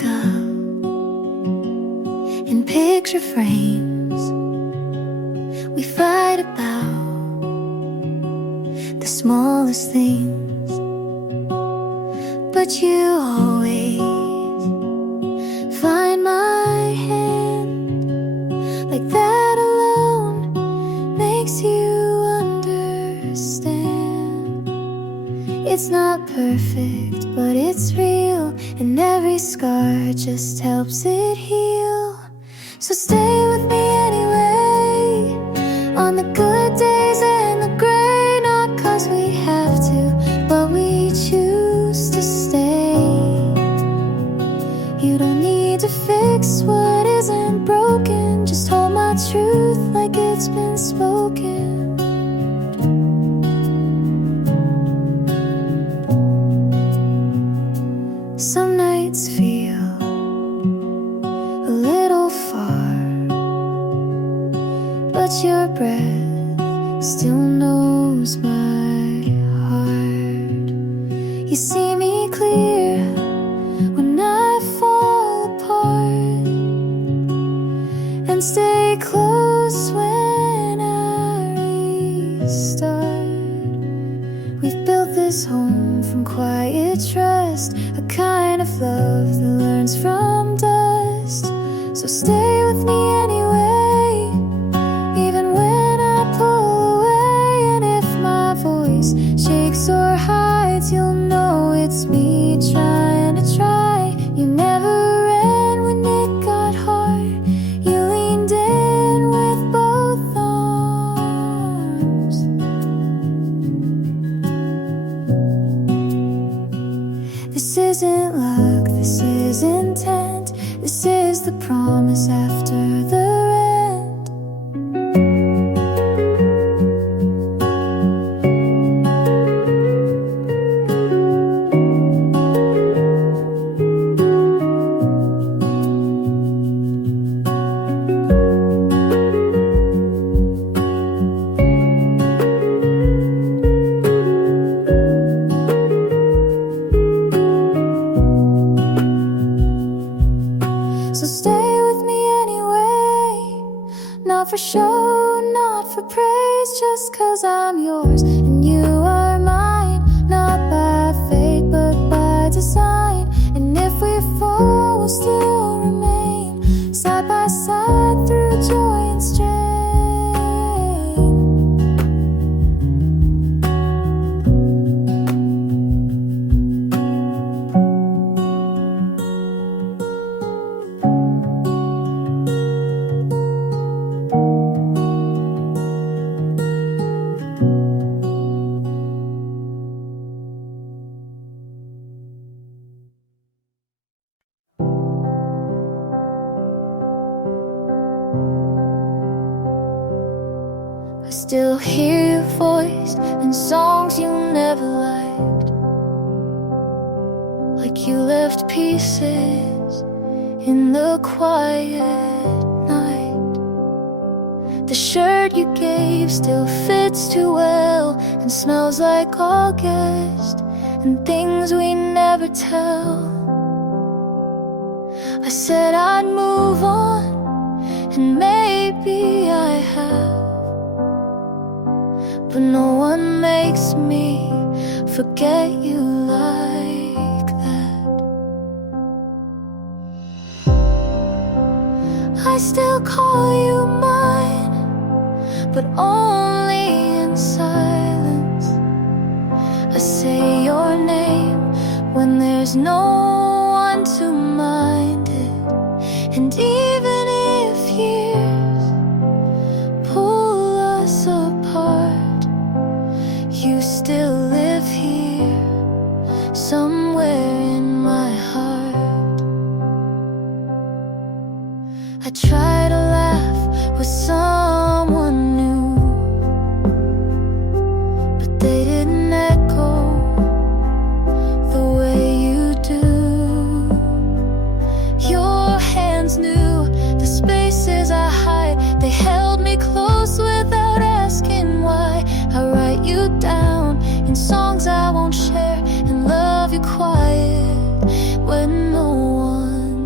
wake up in picture frames. We fight about the smallest things, but you always find my hand. Like that alone makes you understand. It's not perfect, but it's real, and every scar just helps it heal. So stay with me anyway, on the good days and the gray. Not 'cause we have to, but we choose to stay. You don't need to fix what isn't broken, just hold my truth like it's been spoken. Some nights feel a little far, but your breath still knows my heart. You see me clear when I fall apart, and stay close when I restart. We've built this home from quiet trust, a kind of love that learns from dust. So stay with me anyway, even when I pull away. And if my voice shakes or hides, you'll know it's me trying to try. You never ran when it got hard, you leaned in with both arms. This isn't luck, this is intent, this is the promise after the rent. So stay with me anyway, not for show, not for praise, just 'cause I'm yours and you are mine. Not by fate, but by design. And if we fall, we'll still remain side by side through joy and strain. I still hear your voice in songs you never liked, like you left pieces in the quiet night. The shirt you gave still fits too well and smells like August and things we never tell. I said I'd move on, and maybe I have, but no one makes me forget you like that. I still call you mine, but only in silence. I say your name when there's no one to mind it. And even if years pull us apart, you still live here, somewhere in my heart. I try to laugh with someone new, but they didn't echo the way you do. Your hands knew the spaces I hide, they held me close without asking why. I write you down in songs I won't share, and love you quiet when no one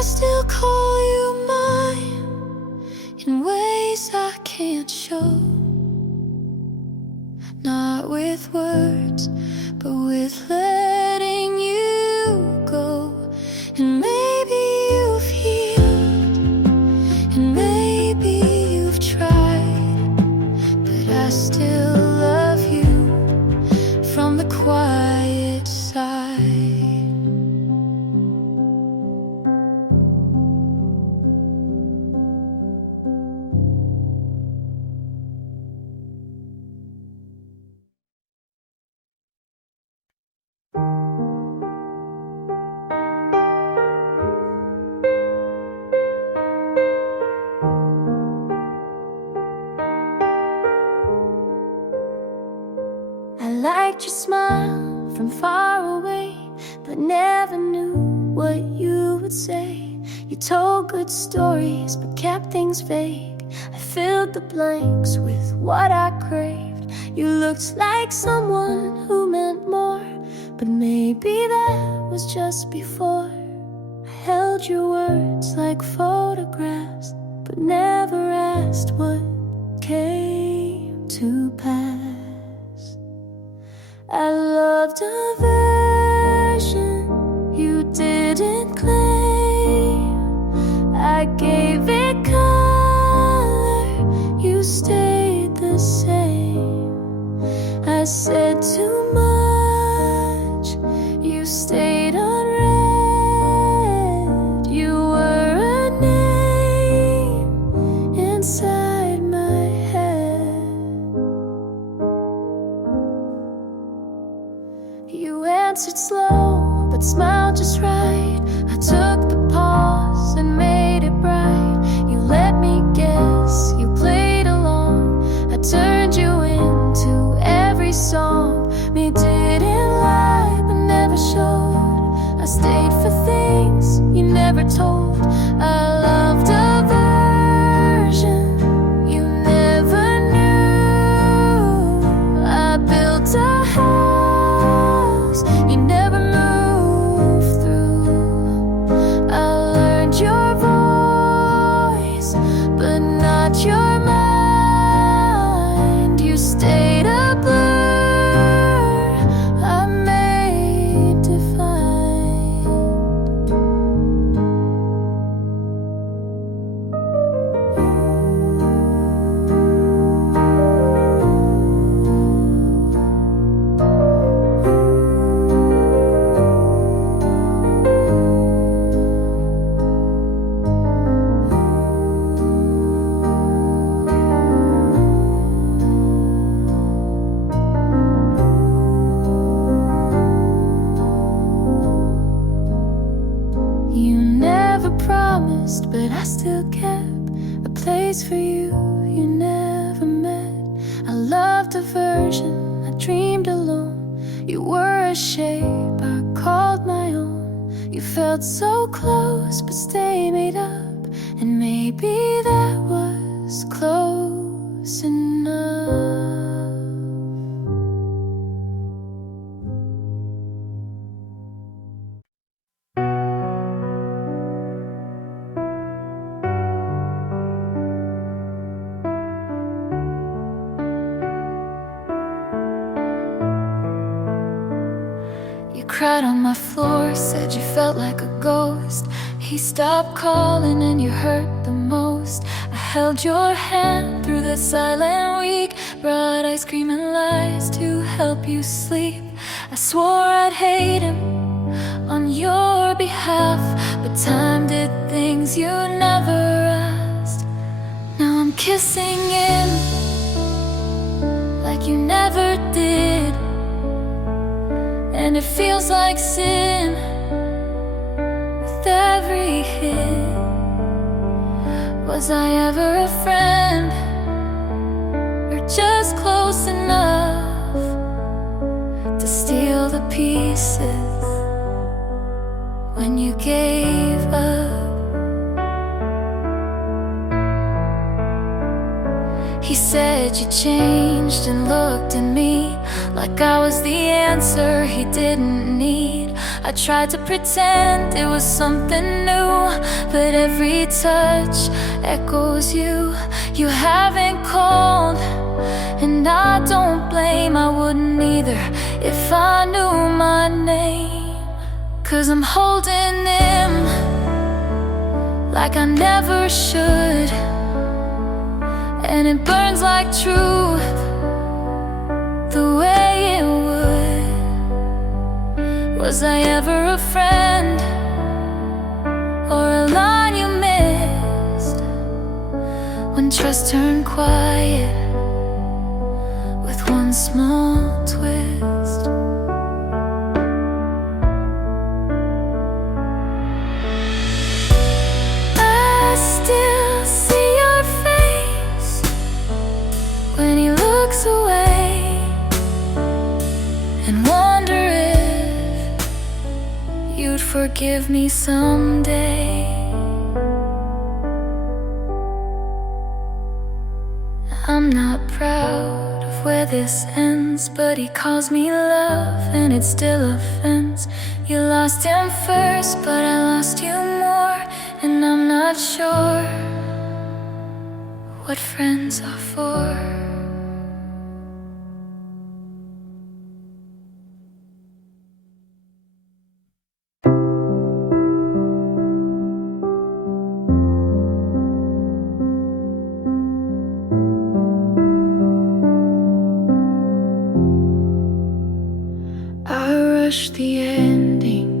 I still call you mine in ways I can't show. Not with words, but with letting you go. And maybe you've healed, and maybe you've tried, but I still love you from the quiet side. I liked your smile from far away, but never knew what you would say. You told good stories, but kept things vague. I filled the blanks with what I craved. You looked like someone who meant more, but maybe that was just before. I held your words like photographs, but never asked what came to pass. I loved a version you didn't claim. I gave it color, you stayed the same. I said too much, you stayed unread. You were a name inside my head. You answered slow, but smiled just right. I took the pause and made it bright. You let me guess, you played along. I turned you into every song. Me didn't lie, but never showed. I stayed for things you never told. I loved a version you never knew. I built a house you never moved through. I learned your voice, but not your mind. You stayed a blur I made defined. You never promised, but I still kept a place for you you never met. I loved a version I dreamed alone. You were a shape I called my own. You felt so close, but stay made up. And maybe that was close enough. You cried on my floor, said you felt like a ghost. He stopped calling and you hurt the most. I held your hand through the silent week, brought ice cream and lies to help you sleep. I swore I'd hate him on your behalf, but time did things you never asked. Now I'm kissing him like you never did, and it feels like sin with every hit. Was I ever a friend, or just close enough to steal the pieces when you gave up? He said you changed and looked at me like I was the answer he didn't need. I tried to pretend it was something new, but every touch echoes you. You haven't called, and I don't blame. I wouldn't either if I knew my name. 'Cause I'm holding him like I never should, and it burns like truth, the way it would. Was I ever a friend, or a line you missed, when trust turned quiet with one small twist? I still see your face when he looks away, and wonder if you'd forgive me someday. I'm not proud of where this ends, but he calls me love, and it's still offense. You lost him first, but I lost you more, and I'm not sure what friends are for. The ending,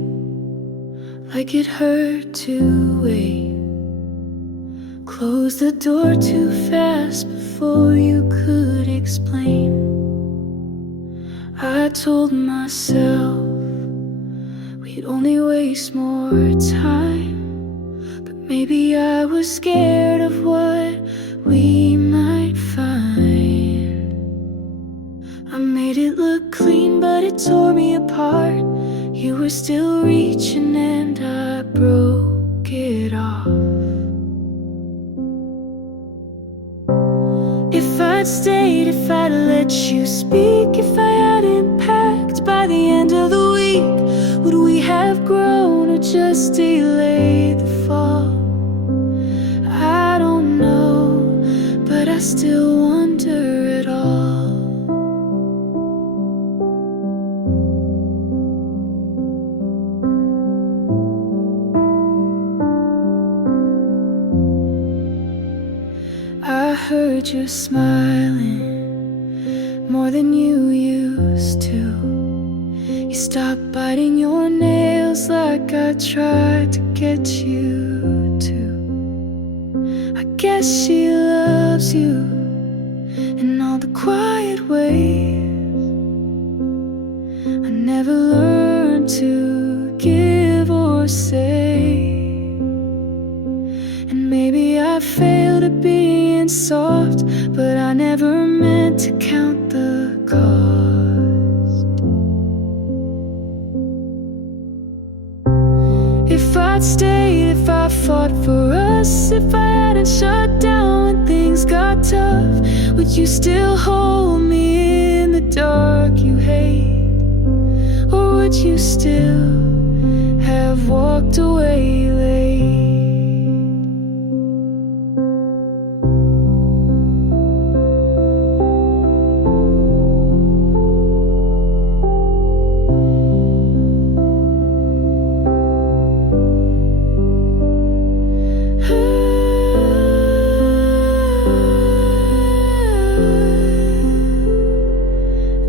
like it hurt to wait. Close the door too fast before you could explain. I told myself we'd only waste more time, but maybe I was scared of what we might find. I made it look clean, but it tore me apart. You were still reaching and I broke it off. If I'd stayed, if I'd let you speak, if I hadn't packed by the end of the week, would we have grown or just delayed the fall? I don't know, but I still wonder at all. I heard you smiling more than you used to. You stopped biting your nails like I tried to get you to. I guess she loves you in all the quiet ways. I never learned to give or say, and maybe I failed at being soft, but I never meant to count the cost. If I'd stayed, if I fought for us, if I hadn't shut down when things got tough, would you still hold me in the dark you hate? Or would you still have walked away late?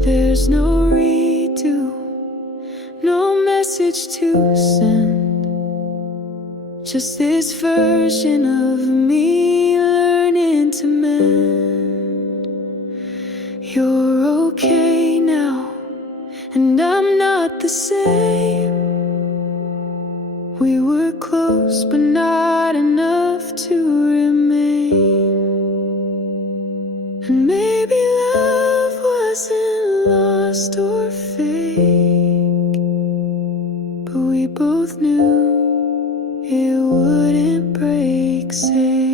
There's no redo, no message to send, just this version of me learning to mend. You're okay now, and I'm not the same. We were close, but not enough to remain. And maybe love wasn't lost or fake, but we both knew it wouldn't break safe.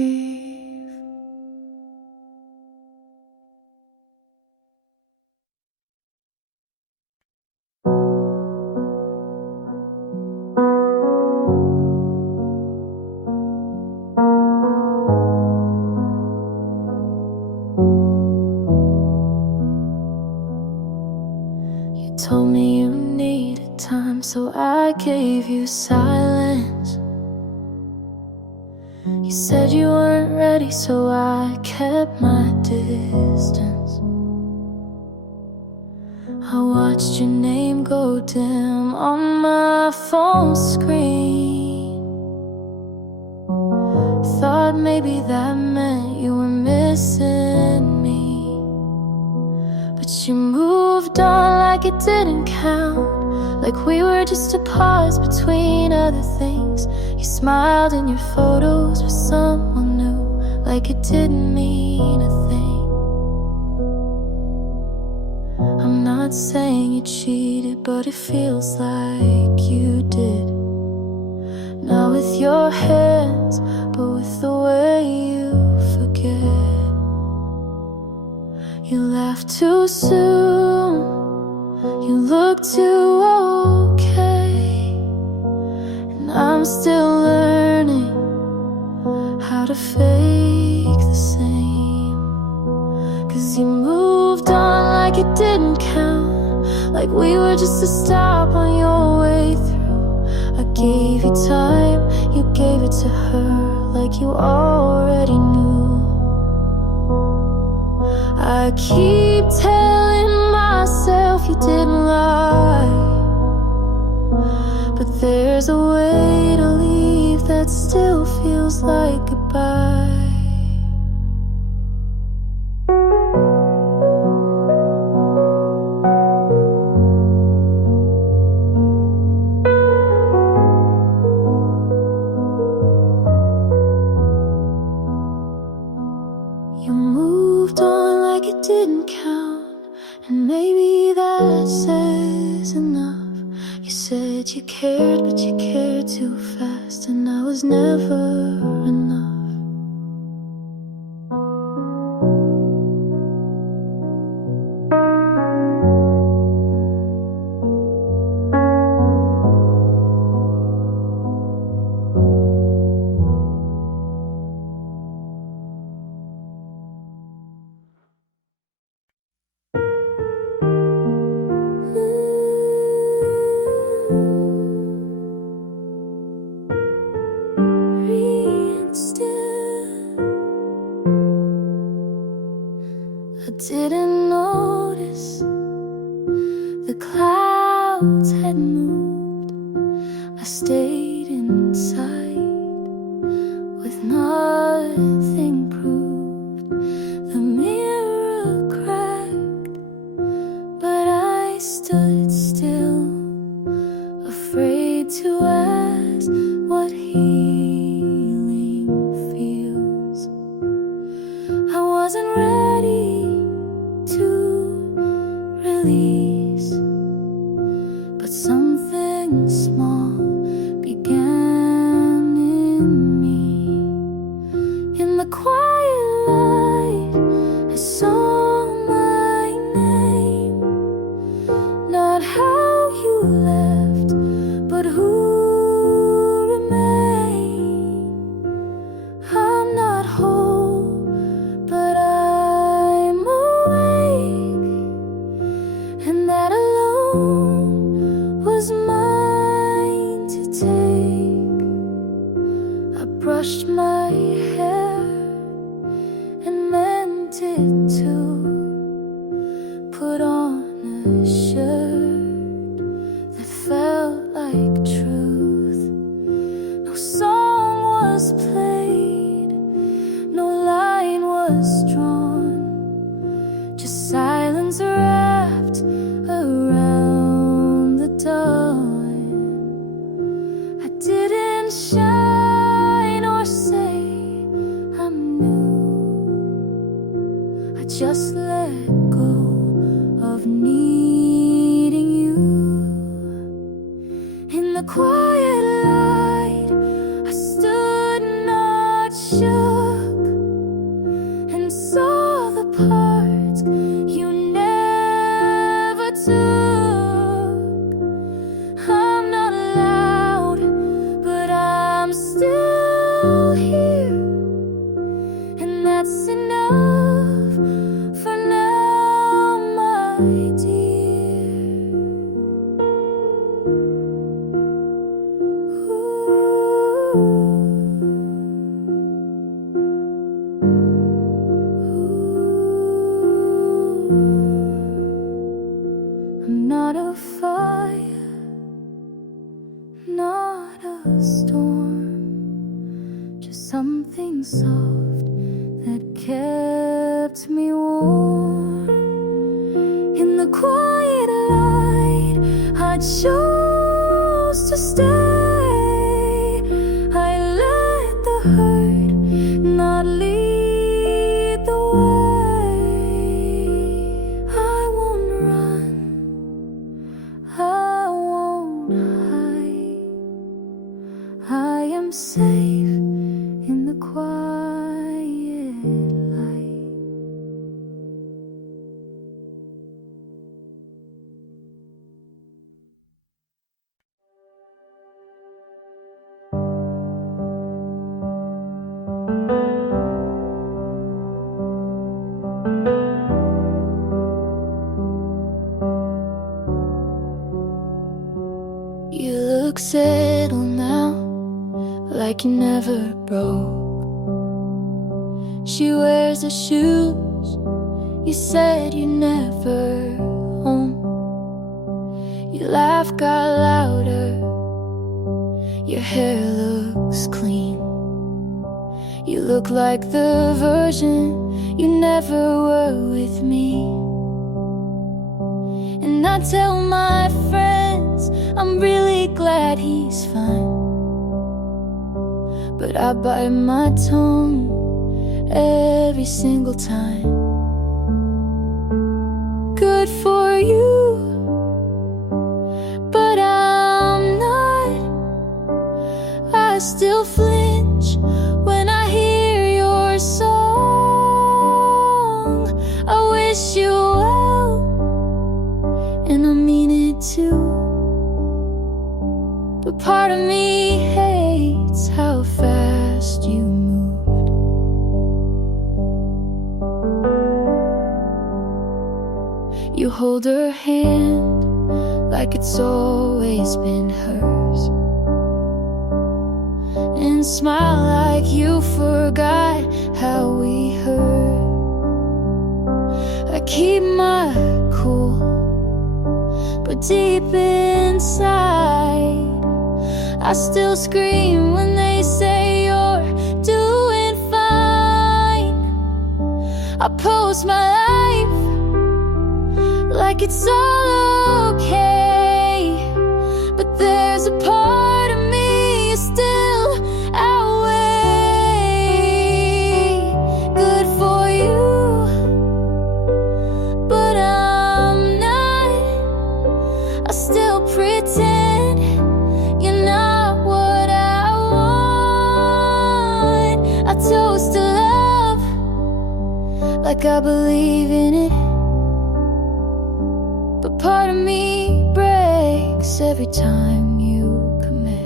I gave you silence. You said you weren't ready, so I kept my distance. I watched your name go dim on my phone screen. Thought maybe that meant you were missing me, but you moved on like it didn't count, like we were just a pause between other things. You smiled in your photos with someone new, like it didn't mean a thing. I'm not saying you cheated, but it feels like you did. Not with your hands, but with the way you forget. You laughed too soon, you look too okay, and I'm still learning how to fake the same. 'Cause you moved on like it didn't count, like we were just a stop on your way through. I gave you time, you gave it to her, like you already knew. I keep telling myself you didn't lie, but there's a way to leave that still feels like goodbye. You moved on like it didn't count, and maybe that says enough. You said you cared, but you cared too fast, and I was never enough. I didn't notice the clouds had moved. I stayed inside with nothing proved. The mirror cracked, but I stood still, afraid to ask what healing feels. I wasn't ready to release, but something small began in me. In the quiet light, I saw my name. Not how you left, but who remained. I'm not whole, but I'm awake, and that alone was mine to take. I brushed my hair and meant it to put on a shirt that felt like truth. No song was played, no line was drawn, just silence wrapped around the dawn. I didn't shine or say I'm new, I just let go of needing you. In the quiet light, I stood not shook, and saw the parts you never took. I'm not loud, but I'm still here, and that's enough for now, my dear. I'm not a fire, not a storm, just something soft that kept me warm. In the quiet light, I chose to stay. I let the hurt not lead the way. I won't run, I won't hide. I am safe in the quiet light. You look settled now, like you never broke. She wears the shoes you said you never own. Your laugh got louder, your hair looks clean. You look like the version you never were with me. And I tell my friends I'm really glad he's fine, but I bite my tongue every single time. Good for you, but I'm not. I still flinch when I hear your song. I wish you well, and I mean it too. But part of me hates how fast you moved. You hold her hand like it's always been hers, and smile like you forgot how we hurt. I keep my cool, but deep inside I still scream when they say you're doing fine. I post my life like it's all okay, but there's a part of me still outweigh. Good for you, but I'm not. I still pretend you're not what I want. I toast to love like I believe in it, but part of me breaks every time you commit.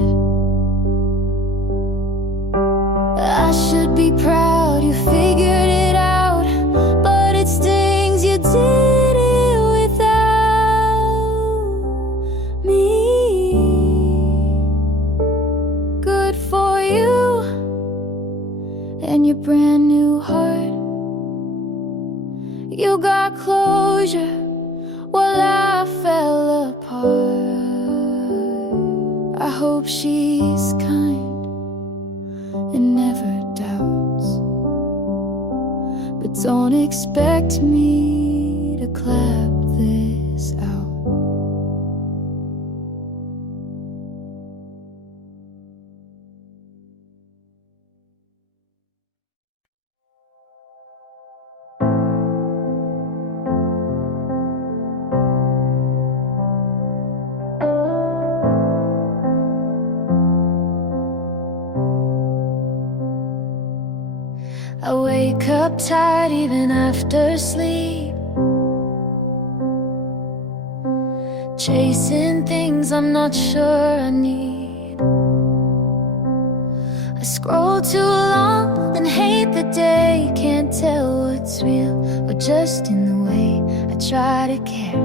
I should be proud you figured it out, but it stings you did it without me. Good for you and your brand new heart. You got closure while I fell apart. I hope she's kind and never doubts, but don't expect me to clap this out. I wake up tired even after sleep, chasing things I'm not sure I need. I scroll too long, then hate the day. Can't tell what's real or just in the way I try to care,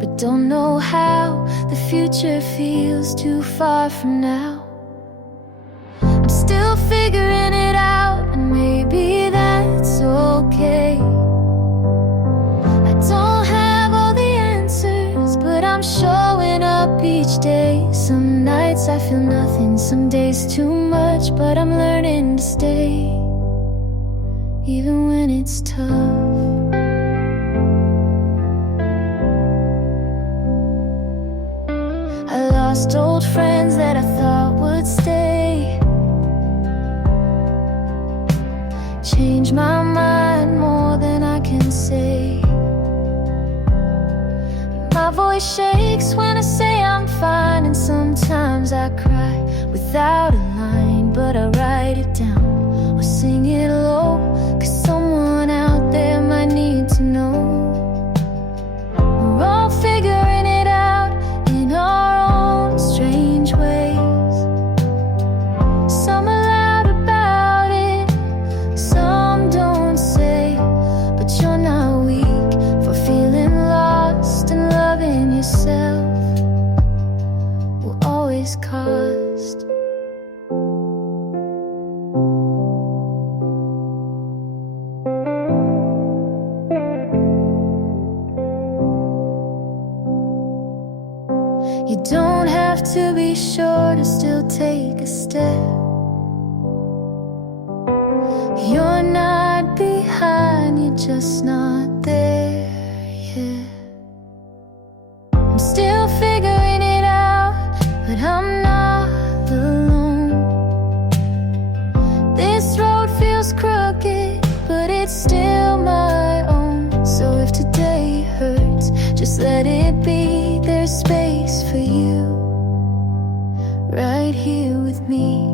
but don't know how. The future feels too far from now. I'm figuring it out, and maybe that's okay. I don't have all the answers, but I'm showing up each day. Some nights I feel nothing, some days too much, but I'm learning to stay, even when it's tough. I lost old friends that I thought would stay, changed my mind more than I can say. My voice shakes when I say I'm fine, and sometimes I cry without a line, but I write it down or sing it low, 'cause someone out there might need to know. We're all figuring it out in our own strange ways. Some are loud about it, some don't say, but you're not weak for feeling lost, and loving yourself will always cost. You don't have to be sure to still take a step. You're not behind, you're just not there yet. I'm still figuring it out, but I'm not alone. This road feels crooked, but it's still my own. So if today hurts, just let it be. There's space for you right here with me.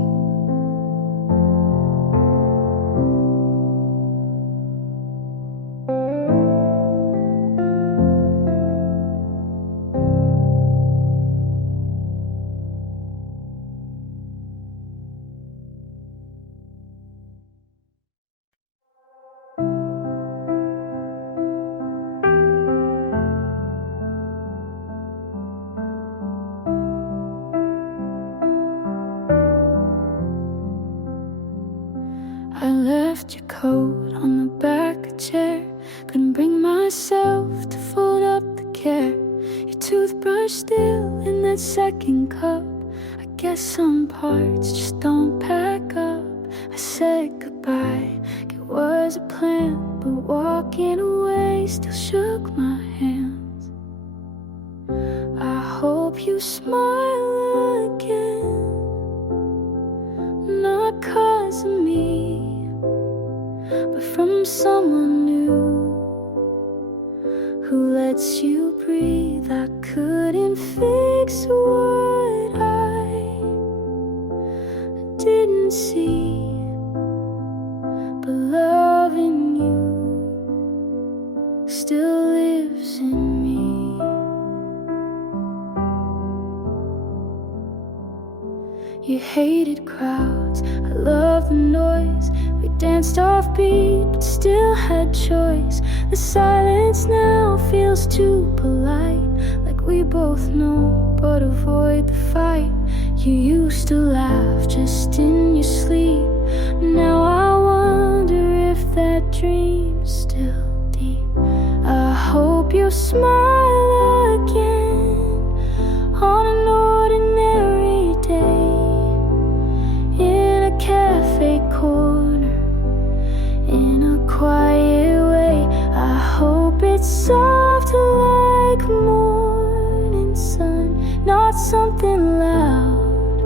I left your coat on the back of a chair, couldn't bring myself to fold up the care. Your toothbrush still in that second cup. I guess some parts just don't pack up. I said goodbye, it was a plan, but walking away still shook my hands. I hope you smile again, not 'cause of me, but from someone new who lets you breathe. I couldn't fix what I didn't see, but loving you still lives in me. You hated crowds, I love the noise. We danced offbeat, but still had choice. The silence now feels too polite, like we both know, but avoid the fight. You used to laugh just in your sleep. Now I wonder if that dream's still deep. I hope you smile again on an ordinary day, in a cafe corner, in a quiet way. I hope it's soft like morning sun, not something loud,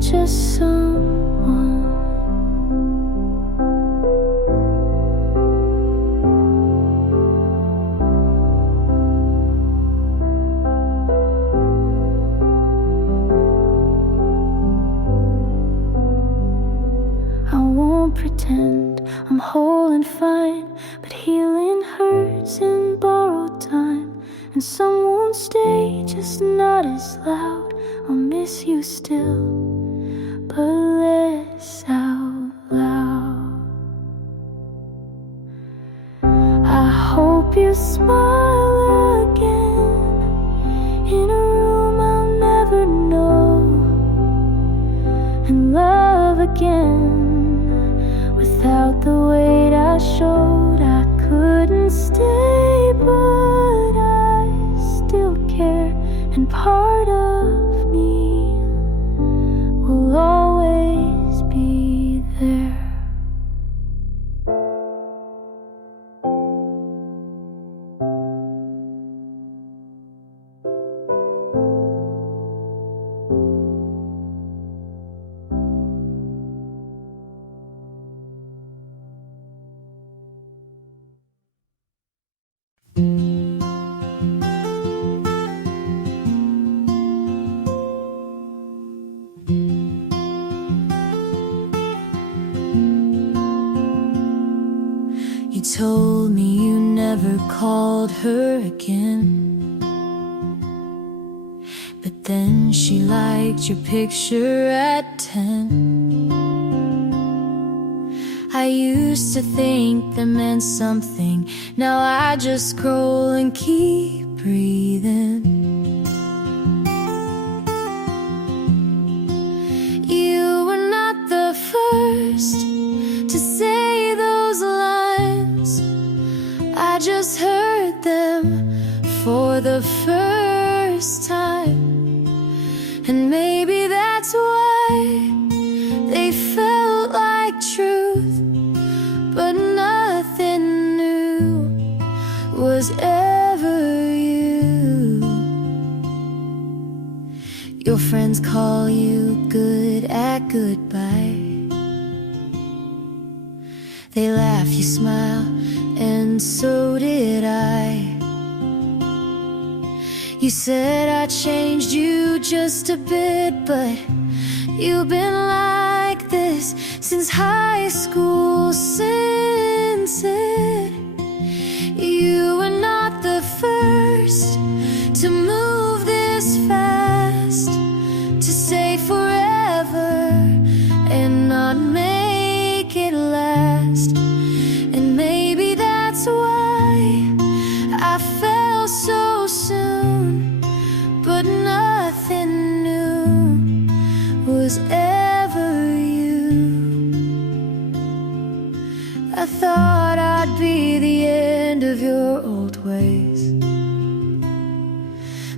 just someone. I won't pretend I'm whole and fine, but healing hurts in borrowed time, and some won't stay, just not as loud. I'll miss you still, but less out loud. I hope you smile again in a room I'll never know, and love love again. Without the weight I showed, I couldn't stay, but I still care, and part of me will always be there. You told me you never called her again, but then she liked your picture at 10. I used to think that meant something, now I just scroll and keep breathing. You were not the first to say those lines, I just heard them for the first time. And maybe that's why they felt like truth, but nothing new was ever you. Your friends call you good at goodbye. They laugh, you smile, and so did I. You said I changed you just a bit, but you've been like this since high school, since it. You were not the first to move this fast, to say forever and not make it last. And maybe that's why I fell so soon, but nothing new was ever you. I thought I'd be the end of your old ways,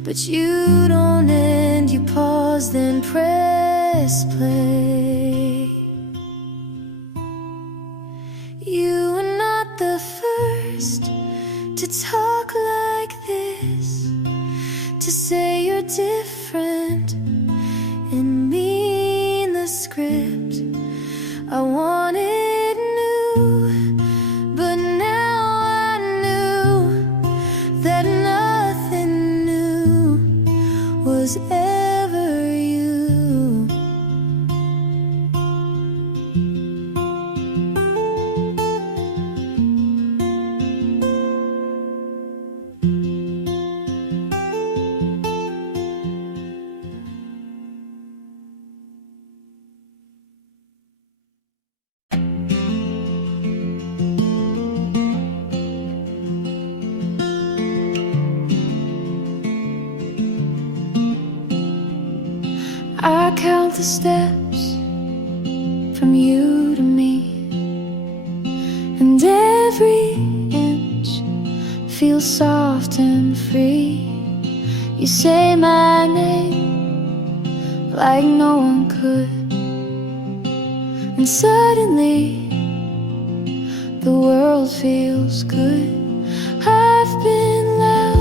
but you don't end, you pause, then press play. You were not the first to talk like this, to say you're different and mean the script. I wanted new, but now I knew that nothing new was ever you. I count the steps from you to me, and every inch feels soft and free. You say my name like no one could, and suddenly the world feels good. I've been loud,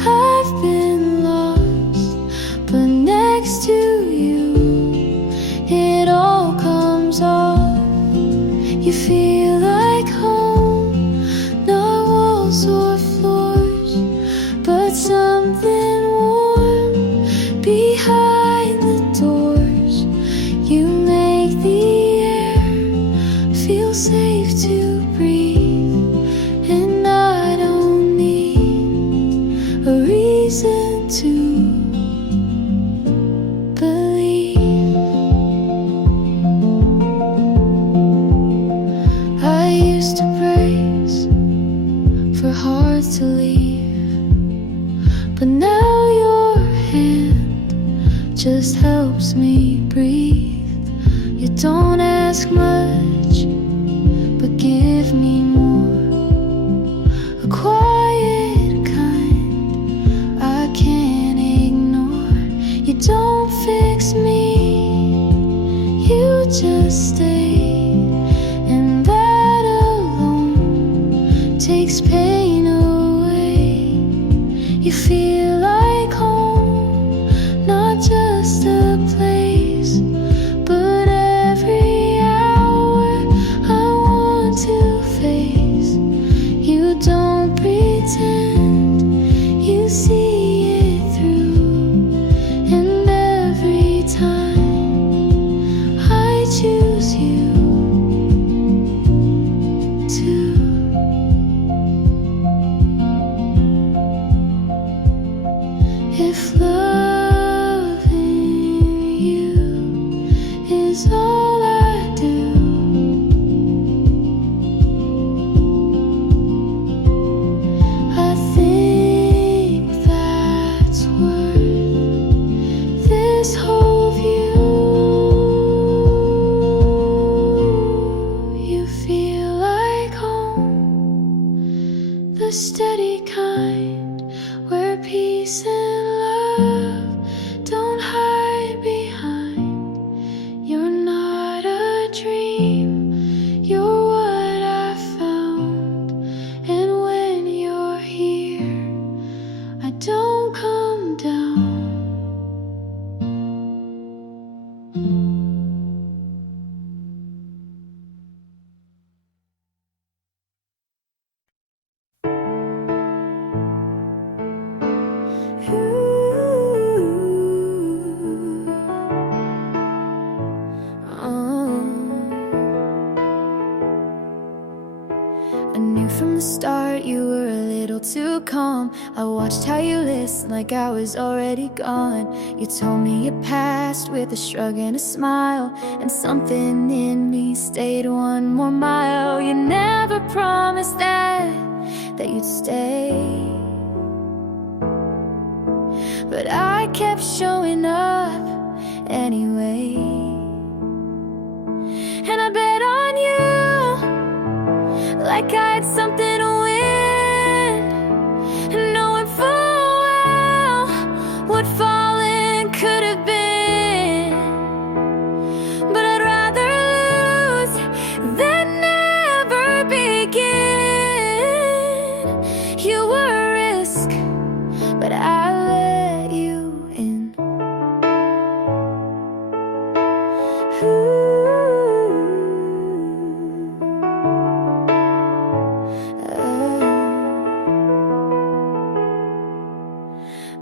I've been lost, but next to you it all comes off. You feel like home, not walls or floors, but something warm behind the doors. You make the air feel safe to breathe, and I don't need a reason to believe. I used to brace for hearts to leave, but now your hand just helps me breathe. ask much, but give me more. A quiet kind I can't ignore. You don't fix me, you just stay, and that alone takes pain away. You feel like home, not just a place, but every hour I want to face. You don't pretend, you see it through, and every time I choose you too. If loving you is all I do, I think that's worth this whole view. You feel like home, the steady kind, where peace and love don't hide behind. You're not a dream, you're what I found. And when you're here, I don't come down. I knew from the start you were a little too calm. I watched how you listened like I was already gone. You told me your past with a shrug and a smile, and something in me stayed one more mile. You never promised that you'd stay, but I kept showing up anyway. And I bet on you like I had something to win, knowing full well what falling could have been. But I'd rather lose than never begin. You were a risk, but I let you in.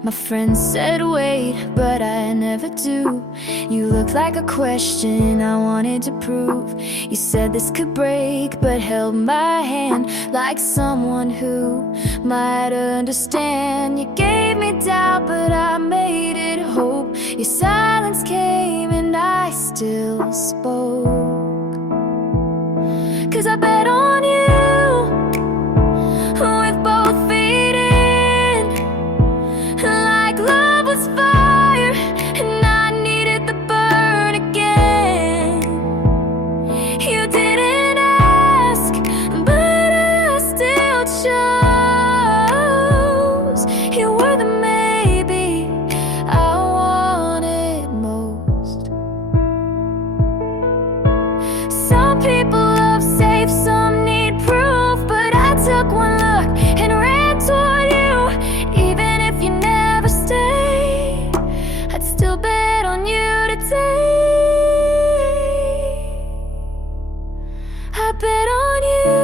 My friends said wait, but I never do. You looked like a question I wanted to prove. You said this could break, but held my hand like someone who might understand. You gave me doubt, but I made it hope. Your silence came and I still spoke. 'Cause I bet on you with both feet in, like love was fire and I needed the burn again. You didn't ask, but I still chose. You were the maybe I wanted most. Some people love safe, some need proof, but I took one look and ran toward you. Even if you never stay, I'd still bet on you today. I bet on you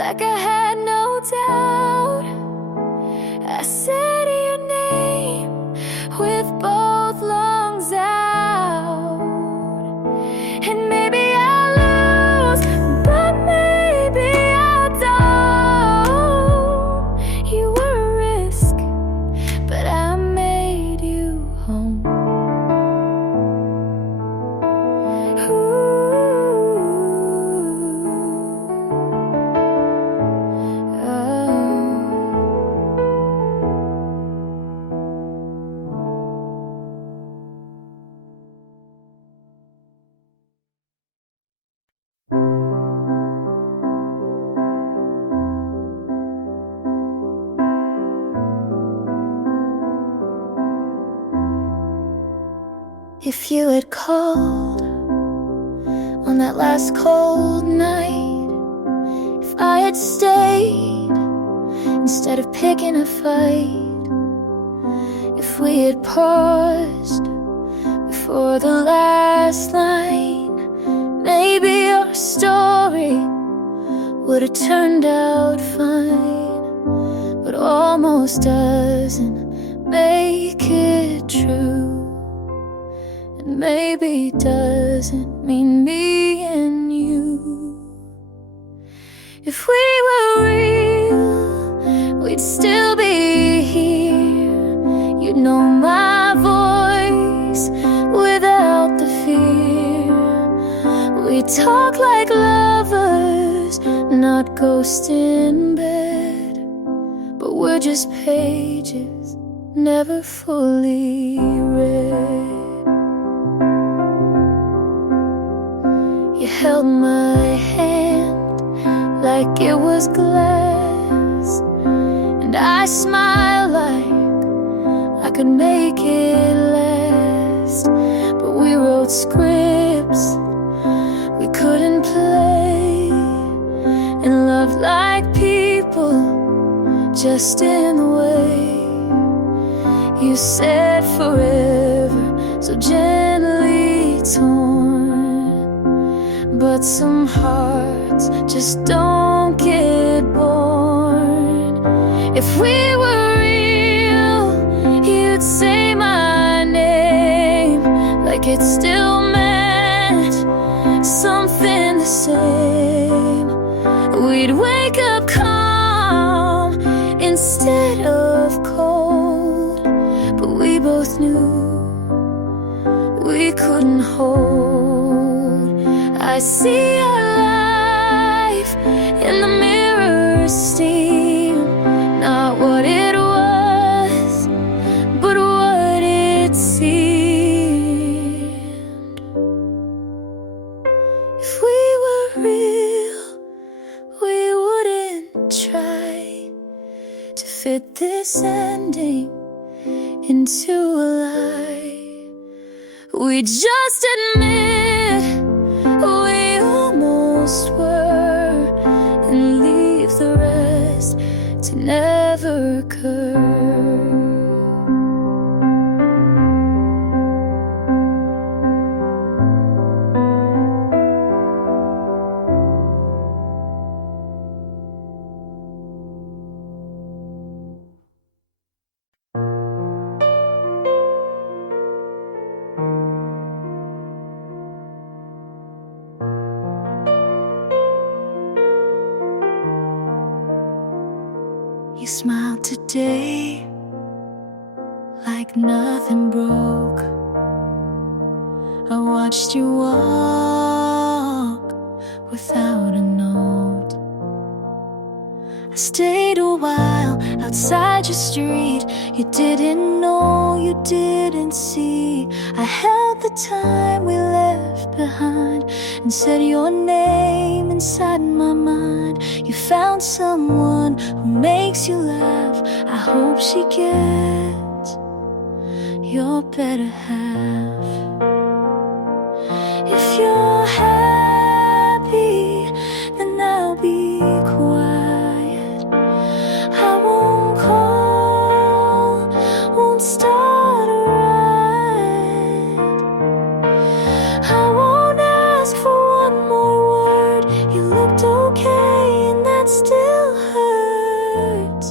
like I had no doubt. I said your name with both lungs out. And maybe I'll lose, but maybe I don't. You were a risk, but I made you home. Ooh. Oh. If you had called on that last cold night, if I had stayed instead of picking a fight, if we had paused before the last line, maybe our story would have turned out fine. But almost doesn't make it true, and maybe doesn't mean me and you. If we were real, we'd still be here. You'd know my voice without the fear. We'd talk like lovers, not ghosts in bed, but we're just pages never fully read. You held my hand like it was glass, and I smiled like I could make it last. But we wrote scripts we couldn't play, and loved like people, just in the way you said forever, so gently torn. But some hearts just don't get born. If we were real, you'd say my name like it still meant something the same. We'd wake up calm instead of cold, but we both knew we couldn't hold. I see our life in the mirror steam, not what it was, but what it seemed. If we were real, we wouldn't try to fit this ending into a lie. We just admit we almost were, and leave the rest to never occur. You smiled today like nothing broke. I watched you walk without a note. I stayed a while outside your street. You didn't know, you didn't see. I held the time we left behind and said your name inside my mind. You found someone who makes you laugh. I hope she gets your better half. If you're happy, then I'll be quiet. I won't call, won't start a riot. I won't ask for one more word. You looked okay, and that still hurts.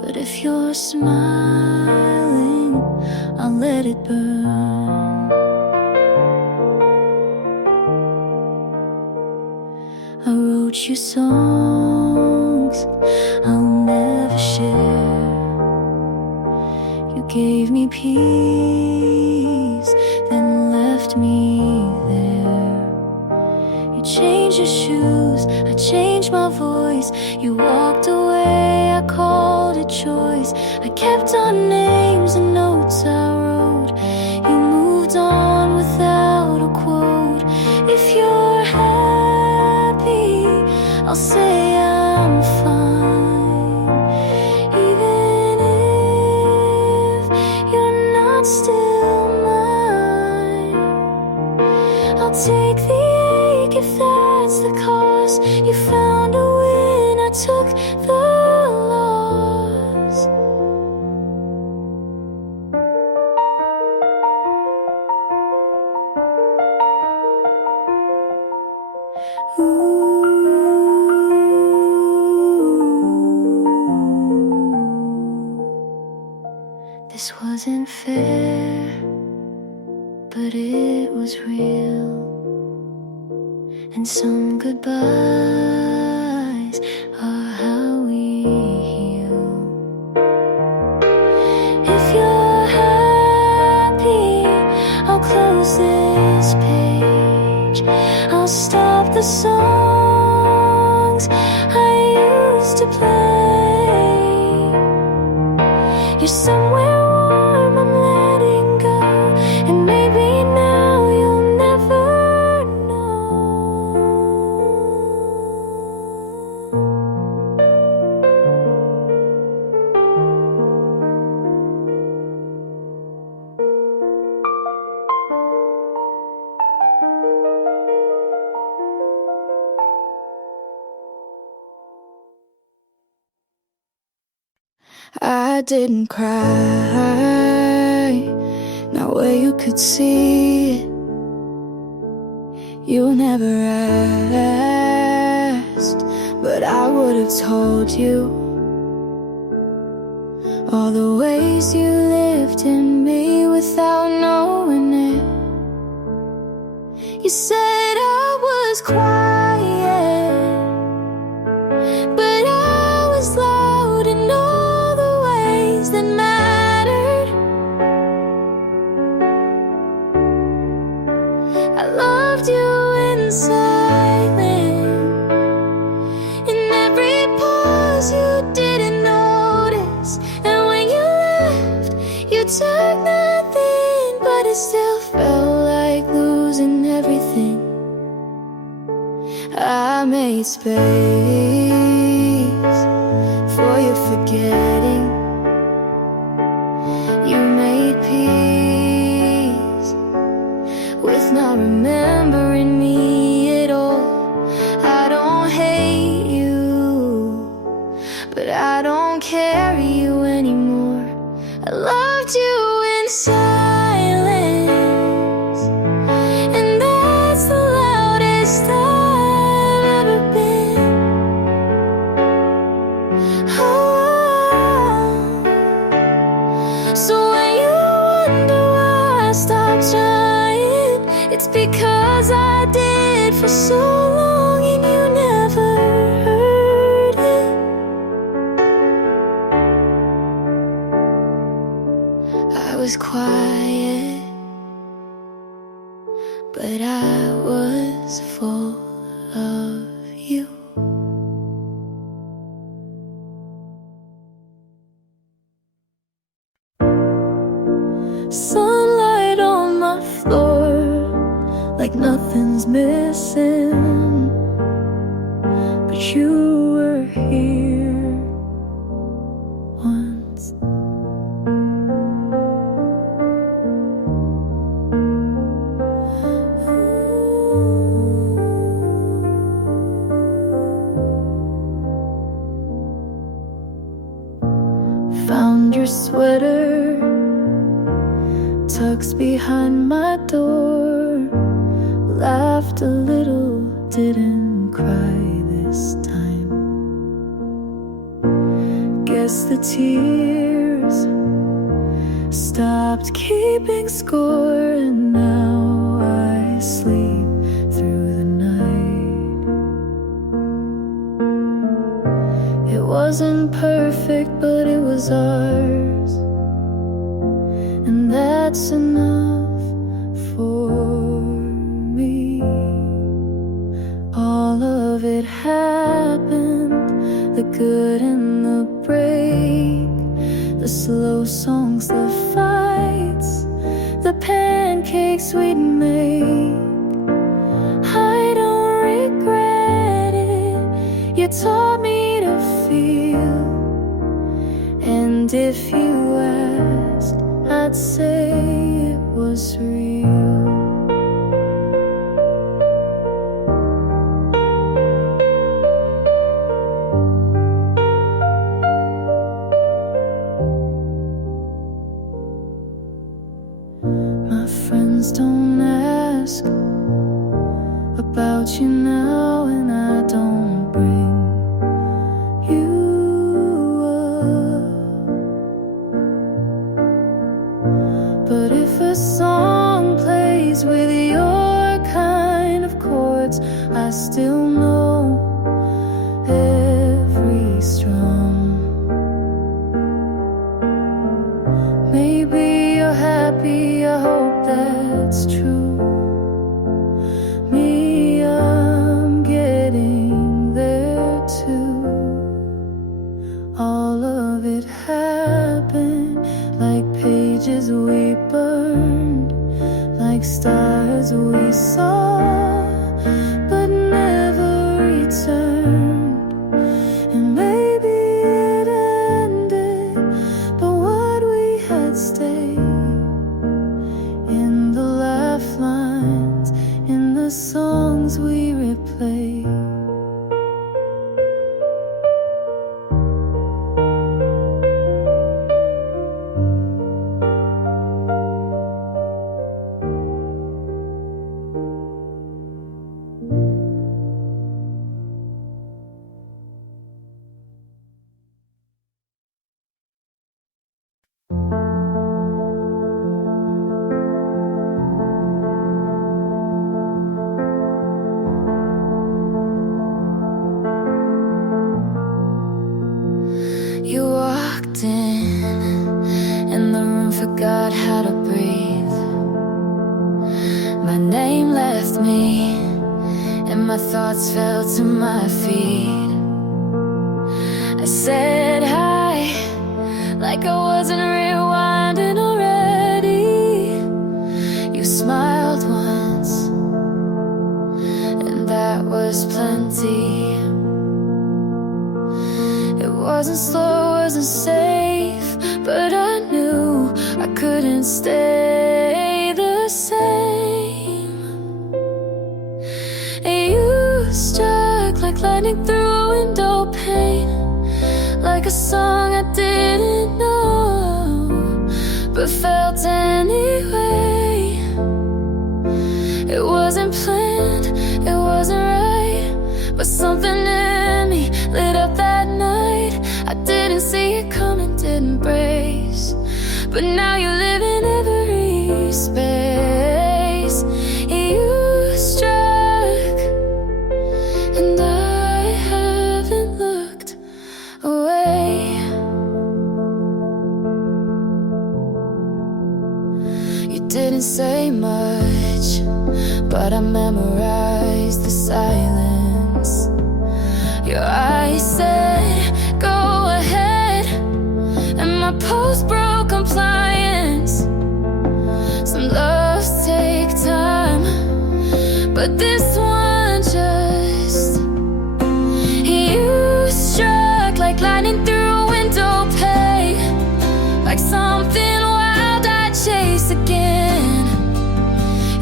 But if you're smiling, I'll let it burn. I wrote you songs I'll never share. You gave me peace, then left me there. You changed your shoes, I changed my voice. You walked away, I called it choice. I kept our names and notes I wrote. You moved on without a quote. If you're happy, I'll say I'm fine. Even if you're not still mine. I'll take the ache if that's the cost. You found a win, I took the loss. Ooh. This wasn't fair, but it was real. And some goodbyes are how we heal. If you're happy, I'll close this page. I'll stop the songs I used to play. You're somewhere warm, I'm letting go. And maybe now you'll never know. I didn't cry, not where you could see it. You never asked, but I would have told you all the ways you lived in me without knowing it. You said I was quiet, but I was loud in all the ways that mattered. I loved you in silence, in every pause you didn't notice. And when you left, you took nothing, but it still felt like losing everything. I made space for your forgetting. You made peace with not remembering me at all. I don't hate you, but I don't carry you anymore. I loved you in silence, and that's the loudest I've ever been. Oh, so when you wonder why I stopped trying, it's because I did for so long and you never heard it. I was quiet, but I was full of you. Sunlight on my floor, like nothing's missing, but you were here once. Found your sweater tucked behind my door. Laughed a little, didn't cry this time. Guess the tears stopped keeping score, and now I sleep through the night. It wasn't perfect, but it was ours, and that's enough for me. All of it happened, the good and the break, the slow songs, the fights, the pancakes we'd make. I don't regret it, you taught me to feel. And if you asked, I'd say it was real. ask about you now, and I don't bring you up. But if a song plays with your kind of chords, I still know every strum. Maybe you're happy, I hope that's true. Me, I'm getting there too. All of it happened like pages we burned, like stars we saw but never returned. And maybe it ended, but what we had stayed in the laugh lines, in the songs we replay. You walked in, and the room forgot how to breathe. My name left me, and my thoughts fell to my feet. I said hi, like I wasn't rewinding already. You smiled once, and that was plenty. It wasn't slow, wasn't safe, but I knew I couldn't stay the same. You struck like lightning through a window pane, like a song I didn't know, but felt anyway. It wasn't planned, it wasn't right, but something in me lit up that night. I didn't see it coming, didn't brace, but now you live in every space. You struck, and I haven't looked away. You didn't say much, but I memorized the silence. Your eyes said, go ahead, and my pulse broke compliance. Some loves take time, but this one just... You struck like lightning through a window pane, like something wild I'd chase again.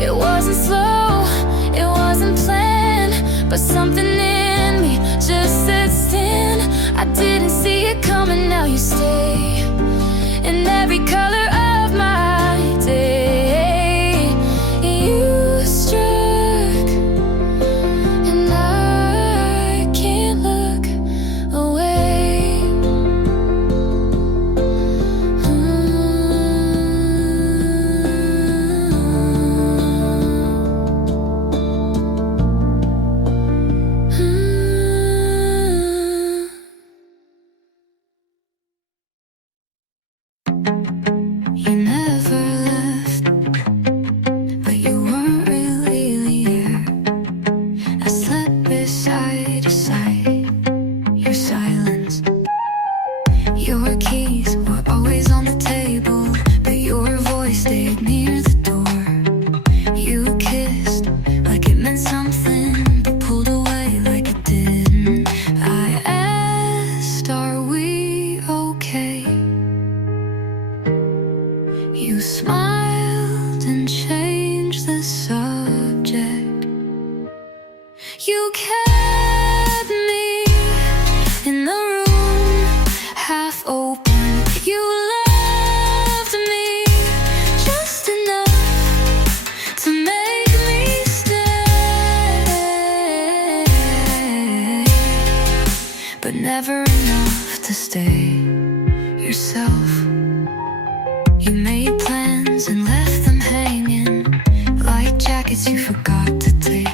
It wasn't slow, it wasn't planned, but something in me just said stand. I didn't see it coming, now you stay in every color of my day. You struck, and I can't look away. never enough to stay yourself. You made plans and left them hanging like jackets you forgot to take.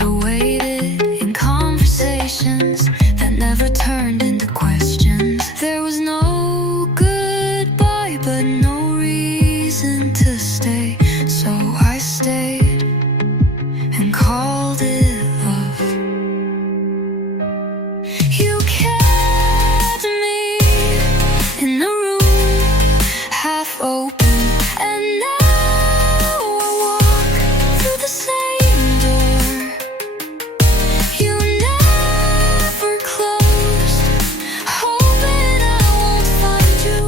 I waited in conversations that never turned into questions. There was no goodbye, but no reason to stay. So I stayed and called it love. You kept me in the room, half open, and now I walk through the same door. You never closed, hoping I won't find you.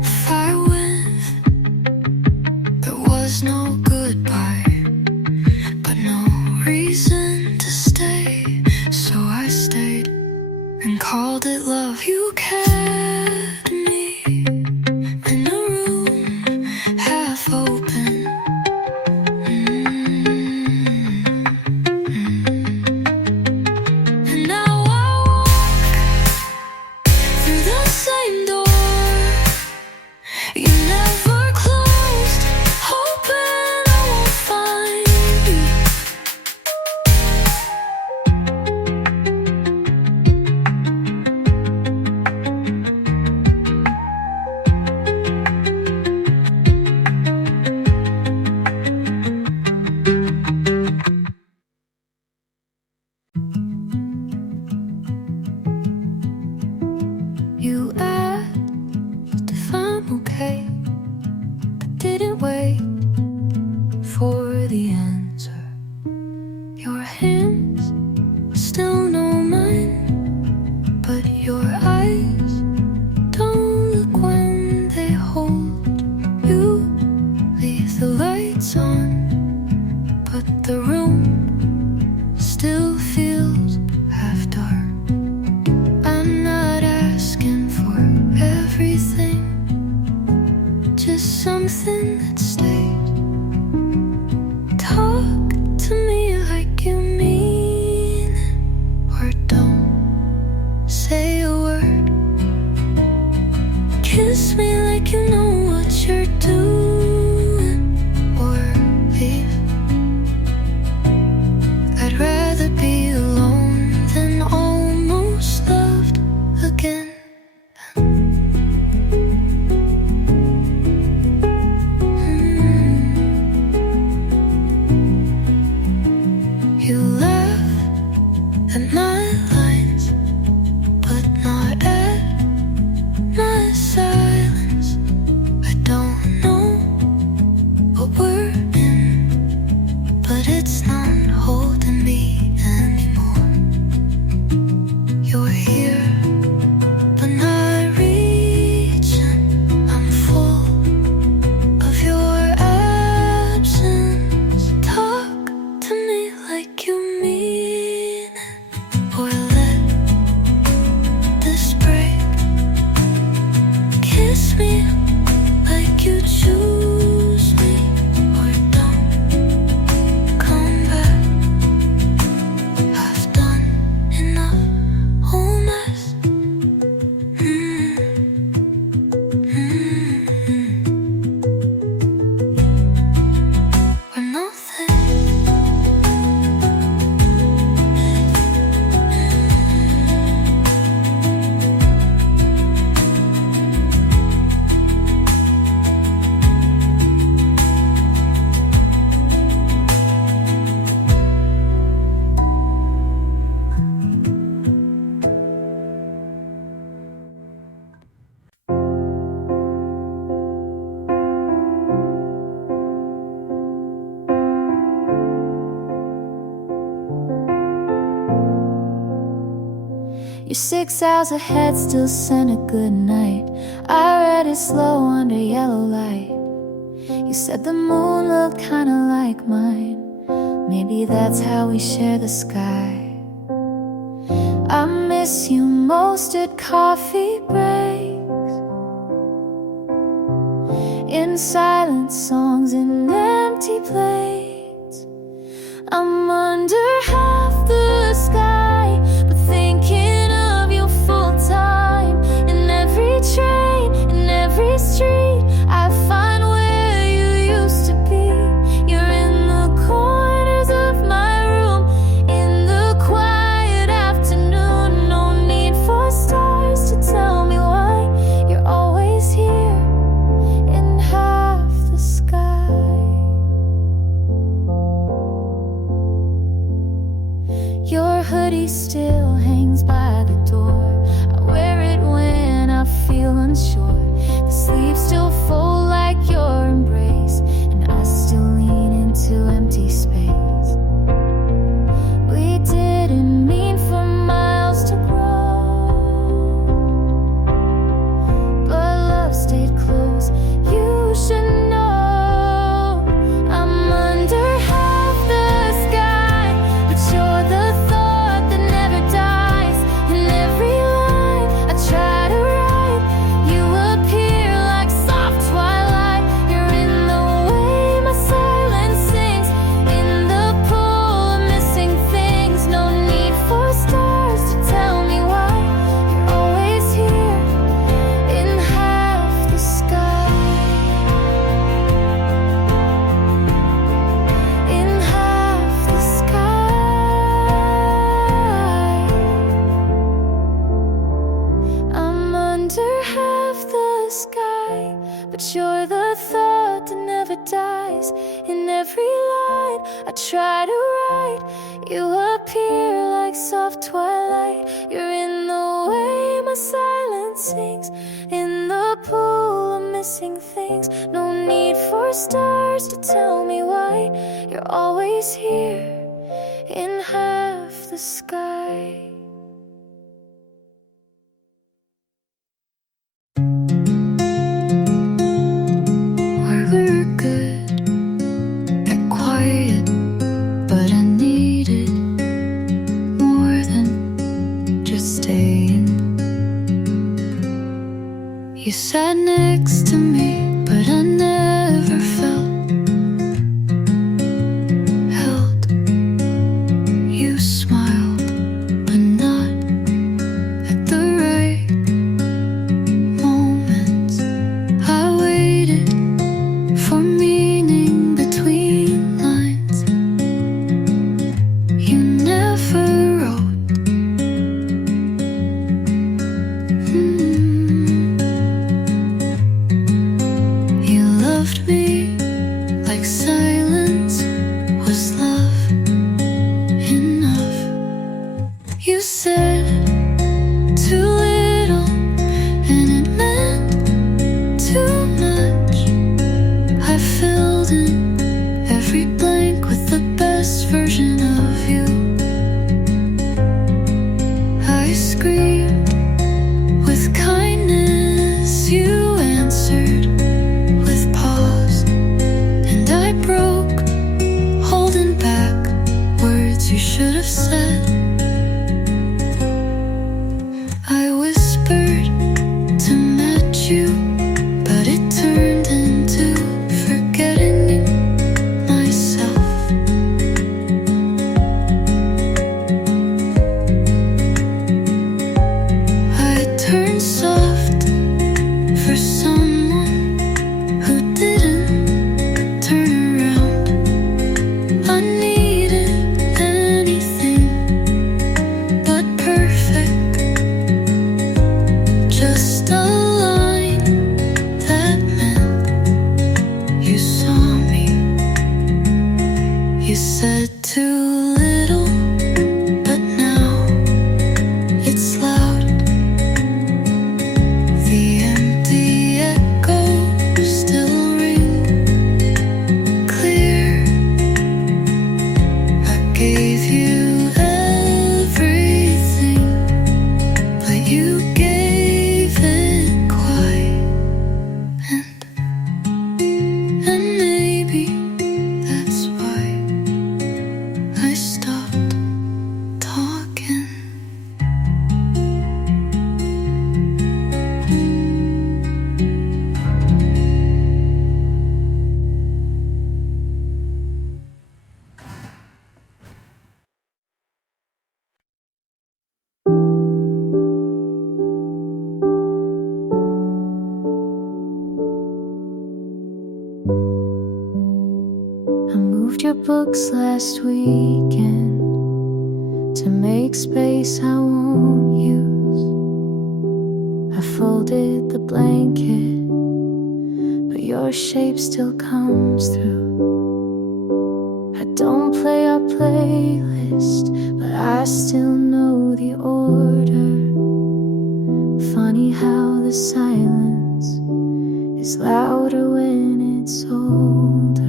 If I went, there was no goodbye, but no reason to stay. So I stayed and called it love. You kept me in a room half open. And now I walk through the same door. You never closed, hoping I won't find you. You asked if I'm okay, but didn't wait for the answer. Your hands still know mine, but your eyes don't look when they hold you. Leave the lights on, but the room still feels half dark. I'm not asking for everything, just something that stays. Talk to me like you mean it, or don't say a word. Kiss me like you know what you're doing, or leave. I'd rather be alone than almost loved again. You laugh at my lines, but not at my silence. I don't know what we're in, but it's not holding me anymore. You're here, but not reaching. I'm full of your absence. Talk to me like you mean it, or let this break. Kiss me like you choose me, or don't come back. I've done enough, whole mess. We're nothing. You're 6 hours ahead, still send a good night. I read it slow under yellow light. You said the moon looked kinda like mine. Maybe that's how we share the sky. I miss you most at coffee breaks, in silent songs and empty plates. I'm under half the sky, but thinking of you full time. In every train, in every street, I find where you used to be. You're in the corners of my room, in the quiet afternoon. No need for stars to tell me why. You're always here in half the sky. Your hoodie still hangs by the door. I wear it when I feel unsure. The sleeves still fold like your embrace, and I still lean into empty space. We didn't mean for miles to grow, but love stayed close. You should know I'm under half the sky, but you're the thought that never dies. In every line I try to write, you appear like soft twilight. You're in the way my silence sings, in the pool of missing things. No need for stars to tell me why. You're always here in half the sky. In half the sky. I'm under half the sky, but you're the thought that never dies. In every line I try to write, you appear like soft twilight. You're in the way my silence sings, in the pool of missing things. No need for stars to tell me why. You're always here in half the sky. We're good at quiet, but I needed more than just staying. You sat next to me, but I never felt held. You smiled, but not at the right moments. I waited for meaning between lines. You never wrote. You loved me like silence was love enough. You said too little, and it meant too much. I filled in every blank with the best version of you. I screamed with kindness, you answered with pause, and I broke, holding back words you should have said. I whispered to match you, but it turned into forgetting you myself. I turned soft for someone who didn't turn around. I needed anything but perfect, just a line that meant you saw me. You said too little, but now it's loud. The empty echoes still ring clear. I gave you everything, but you gave it quiet. And maybe that's why I stopped talking. your books last weekend to make space I won't use. I folded the blanket, but your shape still comes through. I don't play our playlist, but I still know the order. Funny how the silence is louder when it's older.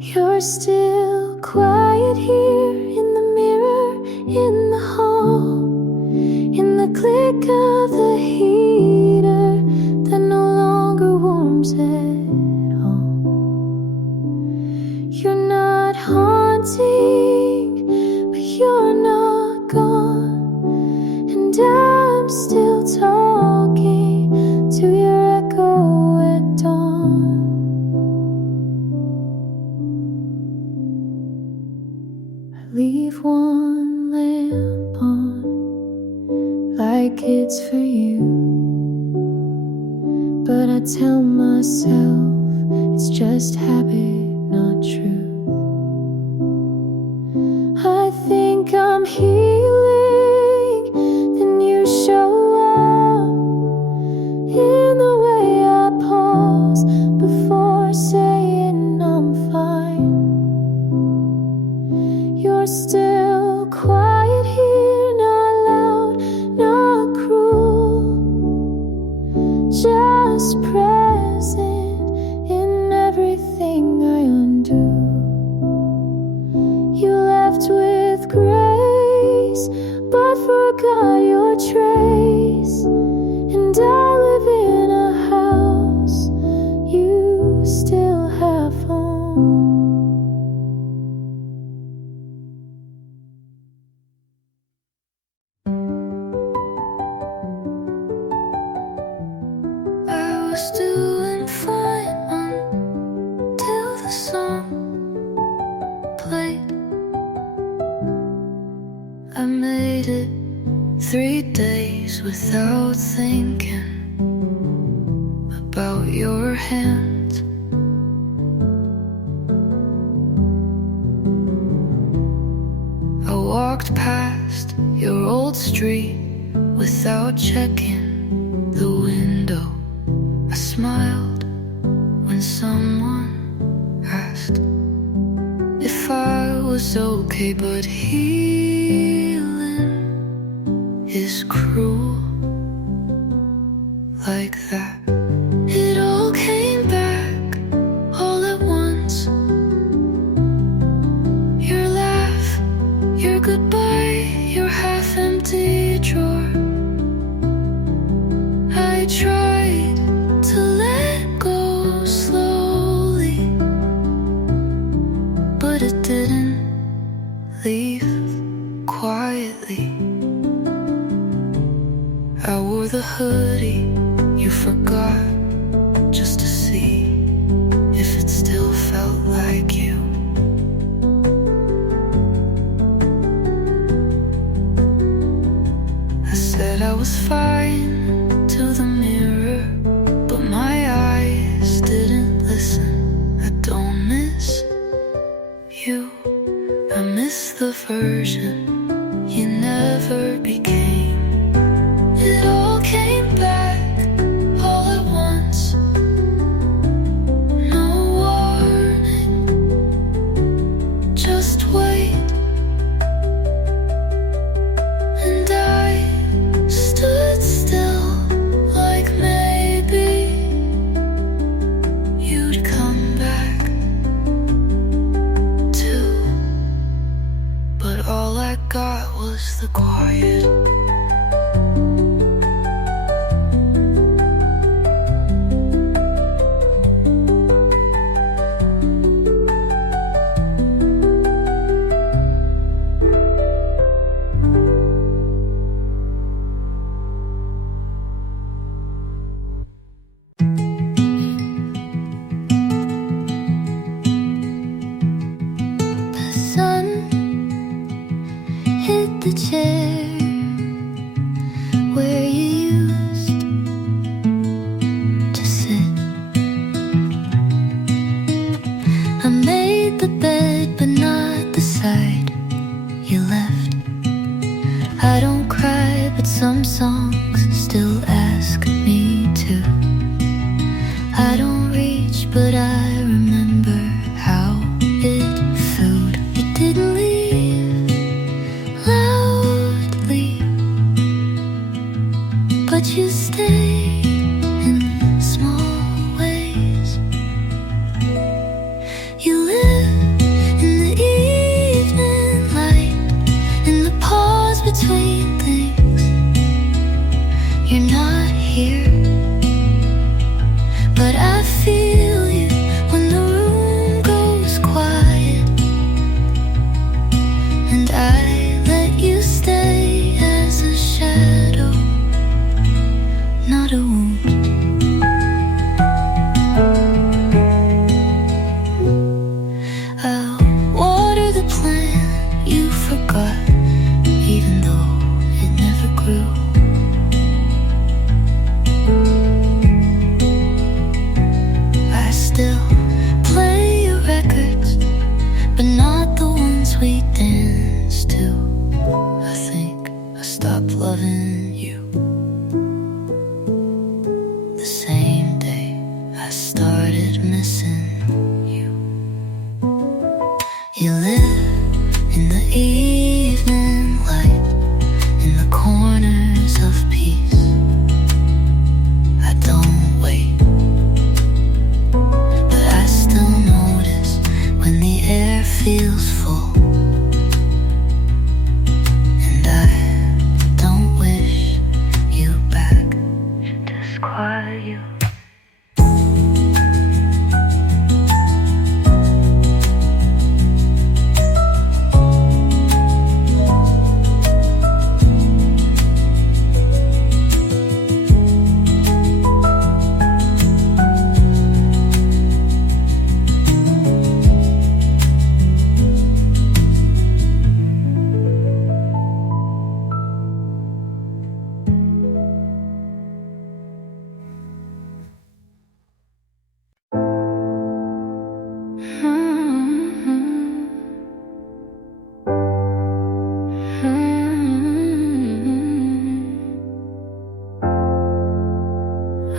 You're still quiet here in the mirror, in the hall, in the click of the heater that no longer warms at all. You're not haunting, but you're not gone, and I'm still talking to your echo at dawn. I leave one lamp on like it's for you, but I tell myself it's just habit, not truth. I think I'm healing, then you show up in the way I pause before saying I'm fine. You're still quiet here, not loud, not cruel, just present in everything I undo. You left with grace, but forgot your trace, and I live in a house you still have home. I was doing fine until the song played. I made it 3 days without thinking about your hand. I walked past your old street without checking the window. I smiled when someone asked if I was okay, but healing is cruel like that. It all came back all at once. Your laugh, your goodbye, your half-empty drawer. I tried to let go slowly, but it didn't leave quietly. I wore the hoodie you forgot just to see if it still felt like you. I said I was fine to the mirror, but my eyes didn't listen. I don't miss you, I miss the version you never became. It all came back all at once, no warning, just wait. And I stood still like maybe you'd come back too, but all I got You live in the evening light, in the corners of peace. I don't wait, but I still notice when the air feels full. And I don't wish you back, just quiet you.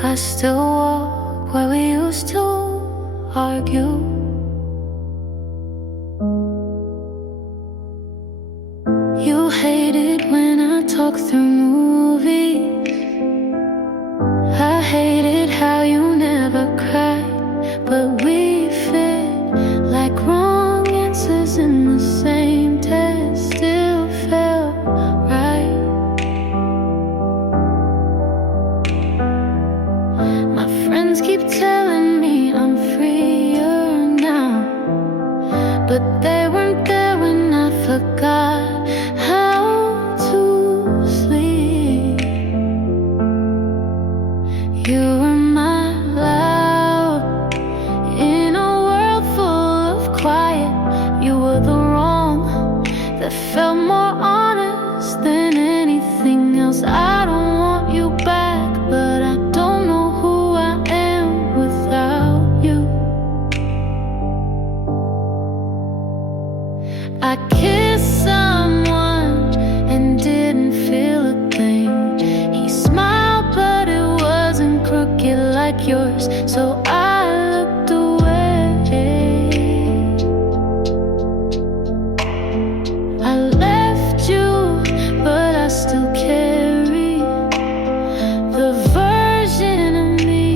I still walk where we used to argue. You hated when I talk through movies. I hated how you never cried, but we fit like wrong answers in the same test. Still felt right. My friends keep telling me I'm freer now, but they weren't there when I forgot how to sleep. You were my loud in a world full of quiet. You were the wrong that felt more honest than anything else. I don't want you back, but I don't know who I am without you. I kissed someone and didn't feel a thing. He smiled, but it wasn't crooked like yours, so I looked away. I left you, but I still carry the version of me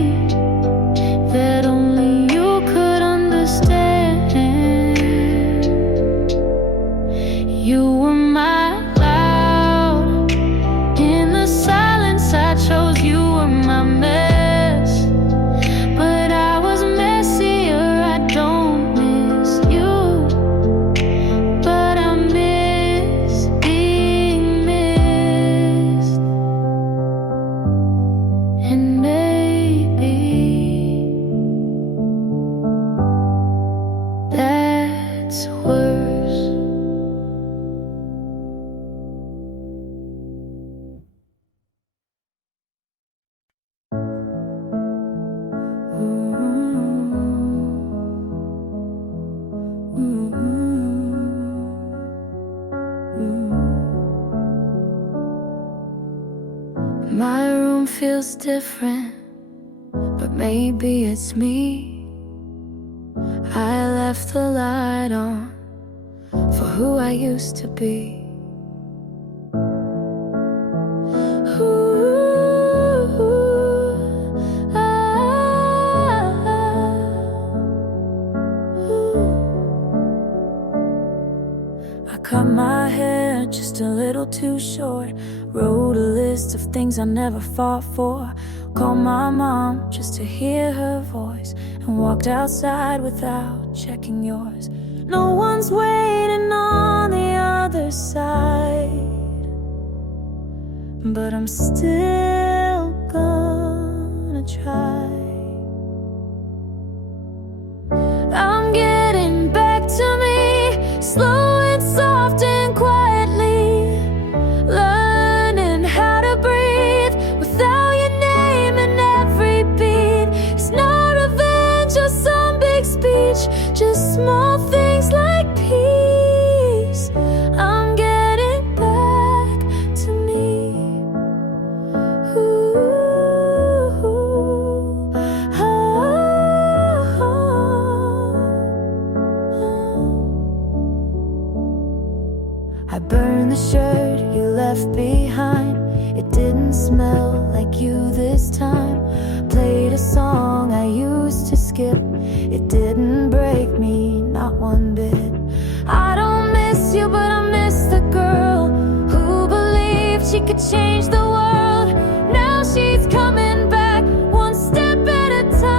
that only you could understand. You were my loud in the silence I chose. You were my mess, but I was messier. I don't miss you, but I miss being missed. And maybe that's worse. My room feels different, but maybe it's me. I left the light on for who I used to be. I cut my hair just a little too short, wrote a list of things I never fought for, called my mom just to hear her voice, and walked outside without checking yours. No one's waiting on the other side, but I'm still gonna try. I'm getting back to me, slow and soft and quietly, learning how to breathe without your name in every beat. It's not revenge or some big speech, just small things like peace. I'm getting back to me. Ooh. change the world. Now she's coming back, one step at a time.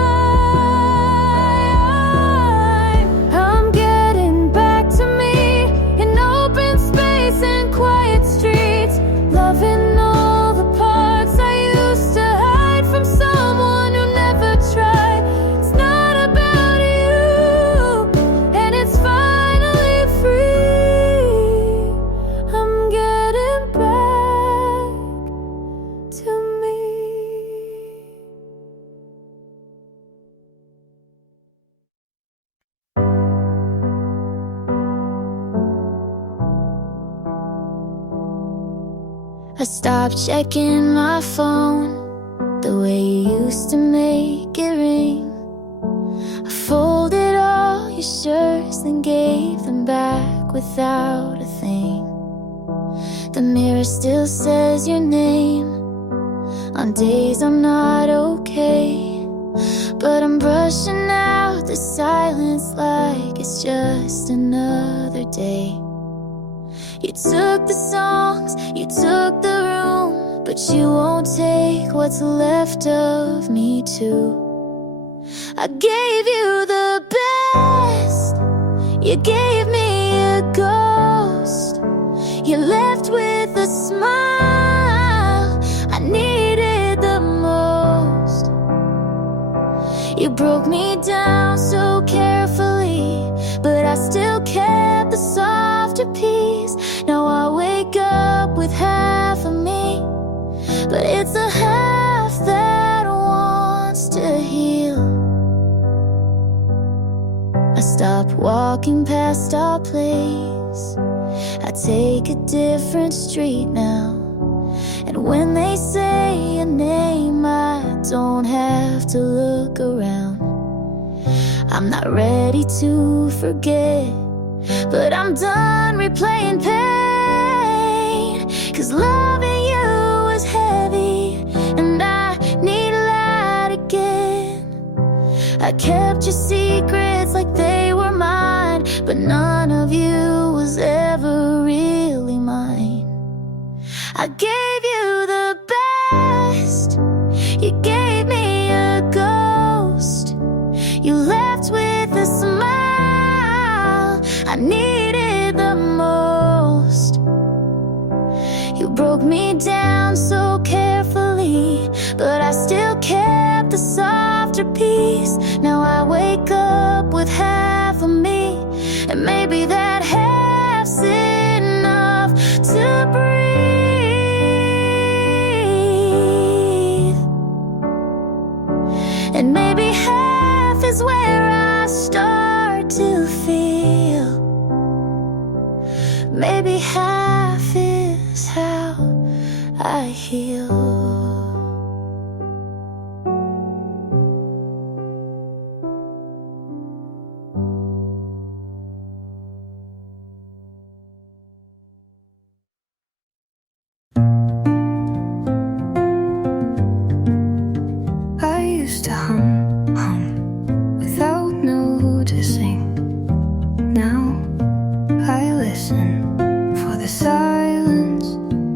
I'm getting back to me in open space and quiet streets, loving all the parts I used to hide from someone who never tried. It's not about you, and it's finally free. I'm getting back to me. I stopped checking my phone the way you used to make it ring. I folded all your shirts and gave them back without a thing. The mirror still says your name on days I'm not okay, but I'm brushing out the silence like it's just another day. You took the songs, you took the room, but you won't take what's left of me too. I gave you the best, you gave me a ghost. You left with a smile I needed the most. You broke me down so carefully, but I still kept the softer piece. Now I wake up with half of me, but it's a half that wants to heal. I stop walking past our place, I take a different street now. And when they say your name, I don't have to look around. I'm not ready to forget, but I'm done replaying pain. 'Cause loving you was heavy, and I need that again. I kept your secrets like they were mine, but none of you was ever really mine. I gave you the best, you gave me a ghost. You left with a smile I needed the most. You broke me down so carefully, but I still kept the softer piece. Now I wake up with half of me, and maybe that half's enough to breathe. And maybe half is where I start to feel. Maybe half is how I heal. I used to hum without noticing. Now I listen for the silence.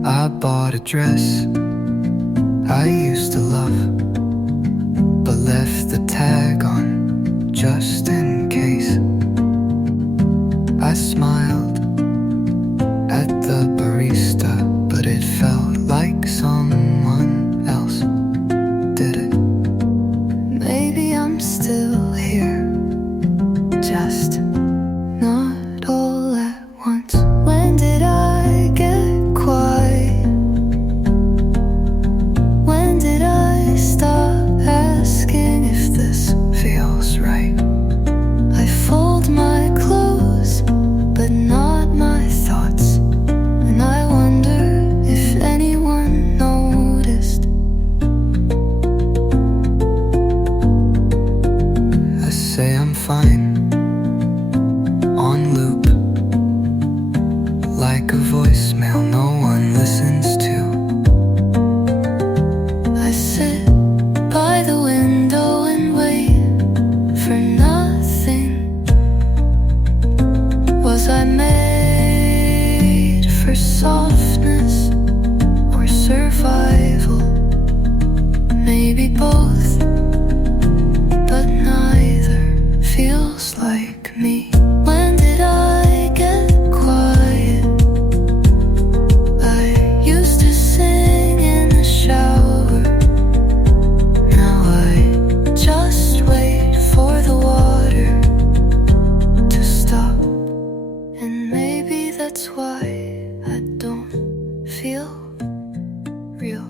I bought a dress I used to love, but left the tag on just in case. I smiled at the barista, but it felt like someone else did it. Maybe I'm still here, just not all at once. When did I get quiet? When did I stop asking if this Feels right. I fold my clothes, but like me. When did I get quiet? I used to sing in the shower. Now I just wait for the water to stop. And maybe that's why I don't feel real.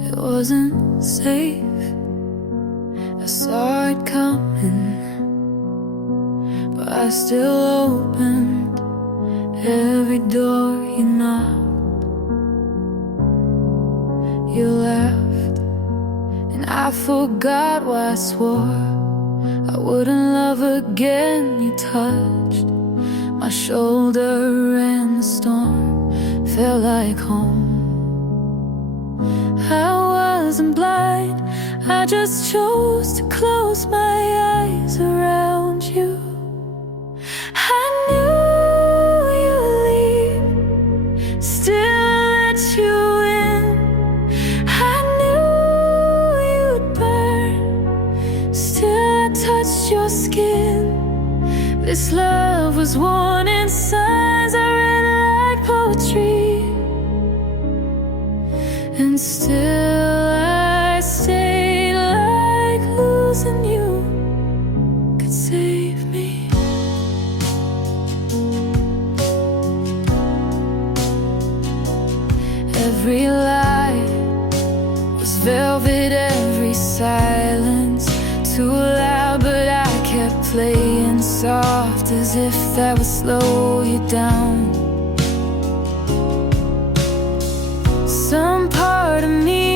It wasn't safe, I saw it coming, but I still opened every door you knocked. You left, and I forgot why I swore I wouldn't love again. You touched my shoulder and the storm felt like home. I wasn't blind, I just chose to close my eyes around you. I knew you'd leave, still let you in. I knew you'd burn, still I touched your skin. This love was warning signs I read like poetry. And still I stayed, like losing you could save me. Every lie was velvet, every silence too loud, but I kept playing soft as if that would slow you down. Some part of me